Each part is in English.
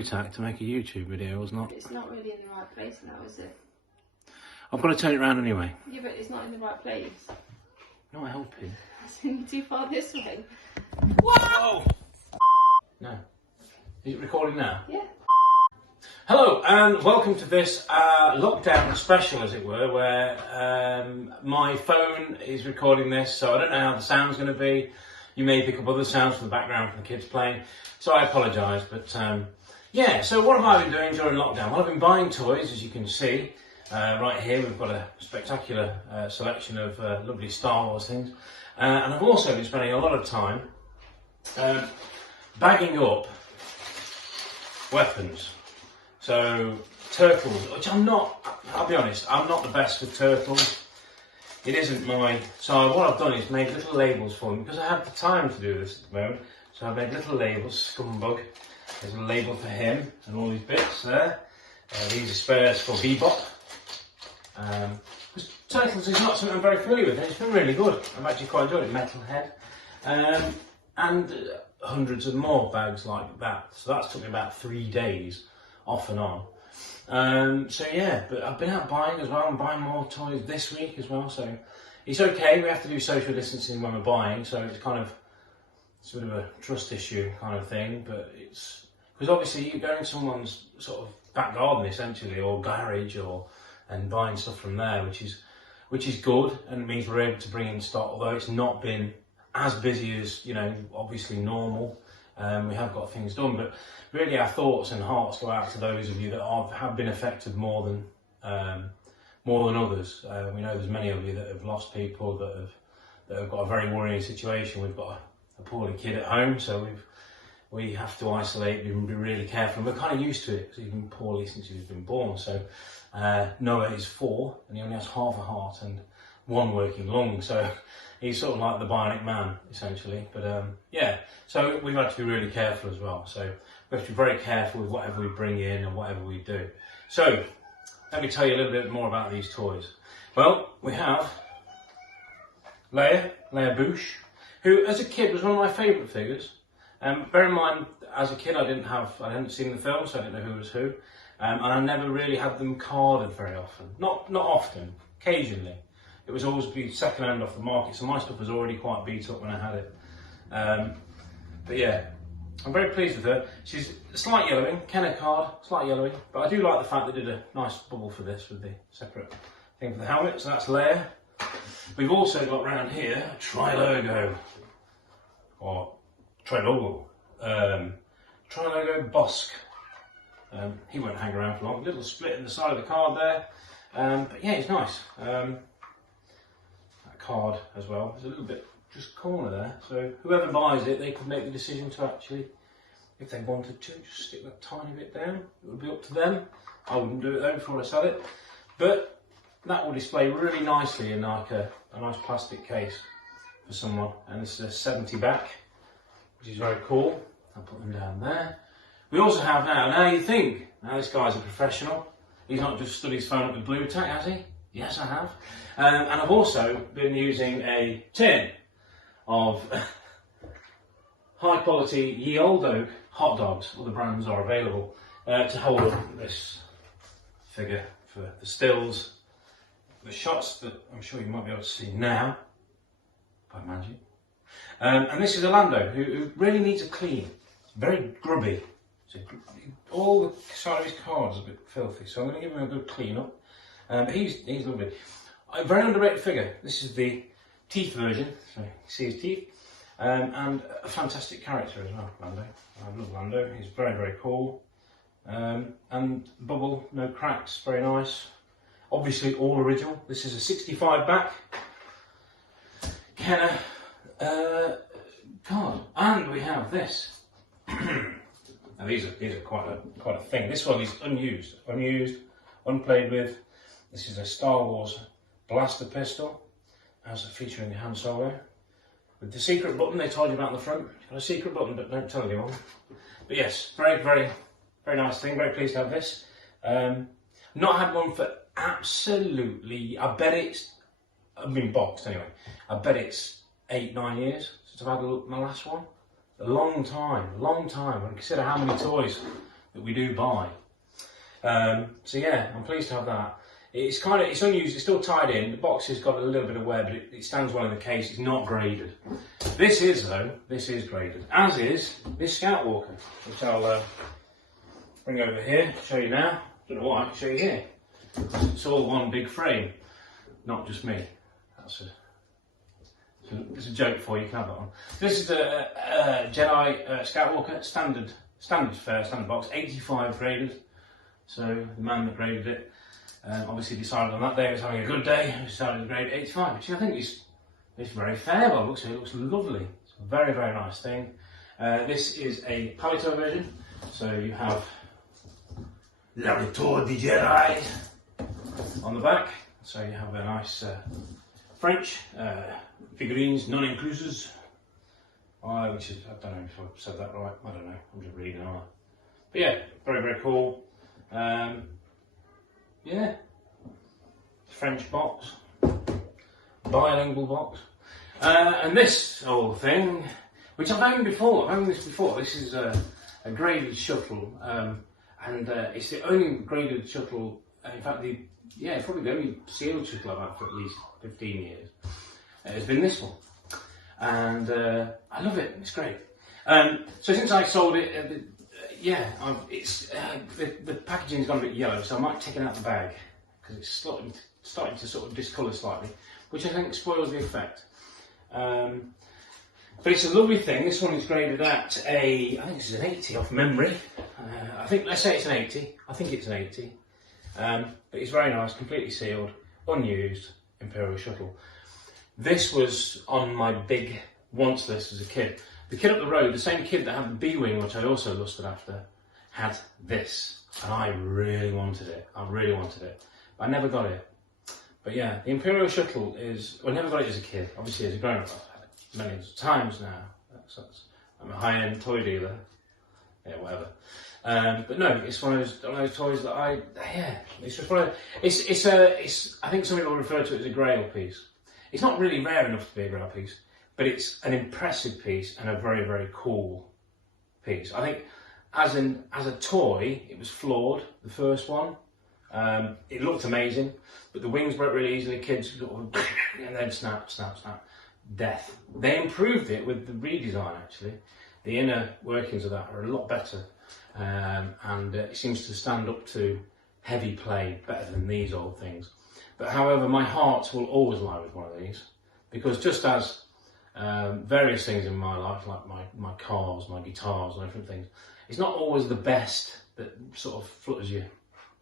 blue tack to make a YouTube video, wasn't it? It's not really in the right place now, is it? I've got to turn it around anyway. Yeah, but it's not in the right place. Not helping. It's in too far this way. Whoa! No. Is it recording now? Yeah. Hello and welcome to this lockdown special, as it were, where my phone is recording this, so I don't know how the sound's going to be. You may pick up other sounds from the background from the kids playing, so I apologise. But yeah, so what have I been doing during lockdown? Well, I've been buying toys, as you can see. Right here we've got a spectacular selection of lovely Star Wars things. And I've also been spending a lot of time bagging up weapons. So turtles, which I'll be honest, I'm not the best with turtles. It isn't mine. So what I've done is made little labels for them, because I have the time to do this at the moment. So I've made little labels. Scumbug, there's a label for him and all these bits there. These are spares for Bebop. Because turtles is not something I'm very familiar with, and it's been really good. I've actually quite enjoyed it. Metalhead. And hundreds of more bags like that. So that's took me about 3 days off and on. So yeah, but I've been out buying as well. I'm buying more toys this week as well, so it's okay. We have to do social distancing when we're buying, so it's a bit of a trust issue kind of thing. But it's because obviously you go in someone's sort of back garden essentially, or garage, and buying stuff from there, which is good, and it means we're able to bring in stock. Although it's not been as busy as, you know, obviously normal. We have got things done, but really our thoughts and hearts go out to those of you that have been affected more than others. We know there's many of you that have lost people, that have got a very worrying situation. We've got a poorly kid at home, so we have to isolate and be really careful. And we're kind of used to it, because he's been poorly since he's been born. So Noah is 4, and he only has half a heart and 1 working lung. So he's sort of like the bionic man, essentially. But yeah, so we've had to be really careful as well. So we have to be very careful with whatever we bring in and whatever we do. So let me tell you a little bit more about these toys. Well, we have Leia Bush, who as a kid was one of my favourite figures. Bear in mind, as a kid I hadn't seen the film, so I didn't know who was who. And I never really had them carded very often. Not often, occasionally. It was always be second hand off the market, so my stuff was already quite beat up when I had it. But yeah, I'm very pleased with her. She's slight yellowing, Kenner card, slight yellowing, but I do like the fact they did a nice bubble for this with the separate thing for the helmet, so that's Leia. We've also got round here a Trilogo, or Trilogo, Trilogo Bosk. He won't hang around for long. A little split in the side of the card there, but yeah, it's nice. Card as well. There's a little bit just corner there, so whoever buys it, they could make the decision to actually, if they wanted to, just stick that tiny bit down. It would be up to them. I wouldn't do it though before I sell it, but that will display really nicely in like a nice plastic case for someone. And this is a 70 back, which is very cool. I'll put them down there. We also have now you think, now this guy's a professional. He's not just stood his phone up with blue tack, has he? Yes, I have. And I've also been using a tin of high quality Ye Olde Oak hot dogs, other brands are available, to hold up this figure for the stills, the shots that I'm sure you might be able to see now, by magic. And this is a Lando who really needs a clean. It's very grubby. So all the side of his card's a bit filthy, so I'm going to give him a good clean up. But he's lovely. A very underrated figure. This is the teeth version, so you can see his teeth. And a fantastic character as well, Lando. I love Lando, he's very, very cool. And bubble, no cracks, very nice. Obviously all original. This is a 65 back Kenner card. And we have this. Now these are quite a thing. This one is unused, unplayed with. This is a Star Wars blaster pistol, as featuring Han Solo, with the secret button they told you about on the front. It's got a secret button, but don't tell anyone. But yes, very, very, very nice thing. Very pleased to have this. Not had one for absolutely, I bet it's, I've been boxed anyway. I bet it's 8-9 years since I've had my last one. A long time, when I consider how many toys that we do buy. So yeah, I'm pleased to have that. It's unused, it's still tied in. The box has got a little bit of wear, but it stands well in the case. It's not graded. This is graded, as is this Scout Walker, which I'll bring over here, show you now. Don't know what I can show you here. It's all one big frame, not just me. It's a joke for you, can have that one. This is a Jedi Scout Walker, standard fare, standard box, 85 graded. So the man that graded it obviously decided on that day he was having a good day, he decided to grade 85, which I think is very fair. Well, it looks lovely. It's a very, very nice thing. This is a Palito version, so you have La Retour de Jedi on the back. So you have a nice French figurines, non-incluses, which is, I don't know if I said that right, I don't know, I'm just reading on it. But yeah, very, very cool. Yeah, French box, bilingual box. And this old thing, which I've owned before, this is a graded shuttle, and it's the only graded shuttle, in fact, it's probably the only sealed shuttle I've had for at least 15 years. It's been this one, and I love it. It's great. So since I sold it, the packaging's gone a bit yellow, so I might take it out the bag because it's starting to sort of discolour slightly, which I think spoils the effect. But it's a lovely thing. This one is graded at I think this is an 80 off memory. Let's say it's an 80. I think it's an 80. But it's very nice, completely sealed, unused Imperial shuttle. This was on my big wants list as a kid. The kid up the road, the same kid that had the B-Wing, which I also lusted after, had this. And I really wanted it. But I never got it. But yeah, the Imperial shuttle I never got it as a kid. Obviously, as a grown-up, I've had it many times now. I'm a high-end toy dealer. Yeah, whatever. But no, it's one of those toys that it's just one of, I think some people refer to it as a grail piece. It's not really rare enough to be a grail piece, but it's an impressive piece and a very, very cool piece. I think as a toy, it was flawed, the first one. It looked amazing, but the wings broke really easily. Kids sort of, and then snap, death. They improved it with the redesign, actually. The inner workings of that are a lot better. And it seems to stand up to heavy play better than these old things. But however, my heart will always lie with one of these, because just as various things in my life, like my cars, my guitars and different things, it's not always the best that sort of flutters your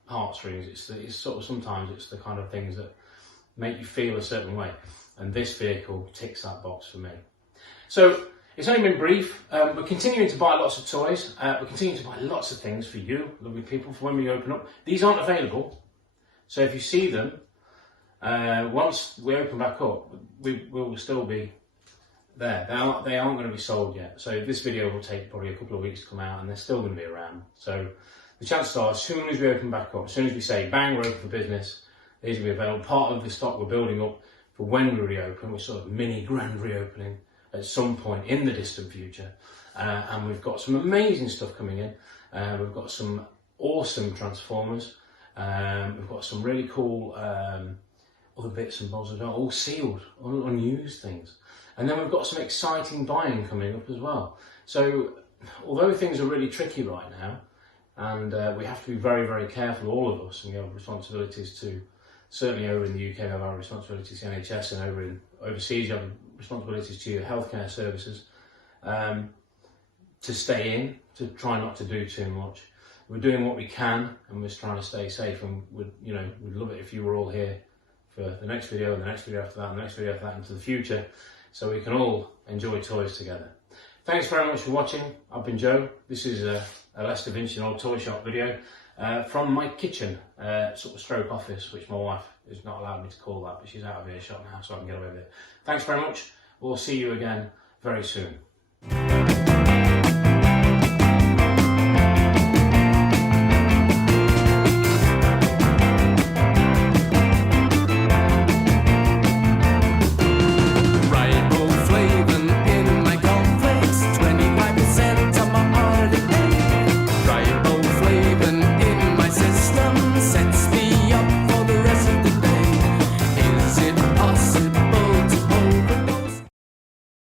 heartstrings. It's sort of, sometimes it's the kind of things that make you feel a certain way, and this vehicle ticks that box for me. So it's only been brief. We're continuing to buy lots of toys. We're continuing to buy lots of things for you, lovely people, for when we open up. These aren't available, so if you see them, once we open back up, we will still be there. They aren't going to be sold yet. So this video will take probably a couple of weeks to come out, and they're still going to be around. So the chances are, as soon as we open back up, as soon as we say, bang, we're open for business, these will be available. Part of the stock we're building up for when we reopen, we're sort of mini grand reopening at some point in the distant future. And we've got some amazing stuff coming in. We've got some awesome Transformers. We've got some really cool other bits and bobs as well, all sealed, unused things. And then we've got some exciting buying coming up as well. So although things are really tricky right now, and we have to be very, very careful, all of us, and we have responsibilities to, certainly over in the UK, we have our responsibilities to the NHS, and overseas you have responsibilities to your healthcare services, to stay in, to try not to do too much. We're doing what we can, and we're just trying to stay safe, and we'd love it if you were all here for the next video, and the next video after that, and the next video after that, into the future, so we can all enjoy toys together. Thanks very much for watching. I've been Joe. This is a Leicester Vintage Old Toy Shop video from my kitchen, sort of stroke office, which my wife is not allowed me to call that, but she's out of earshot now, so I can get away with it. Thanks very much. We'll see you again very soon.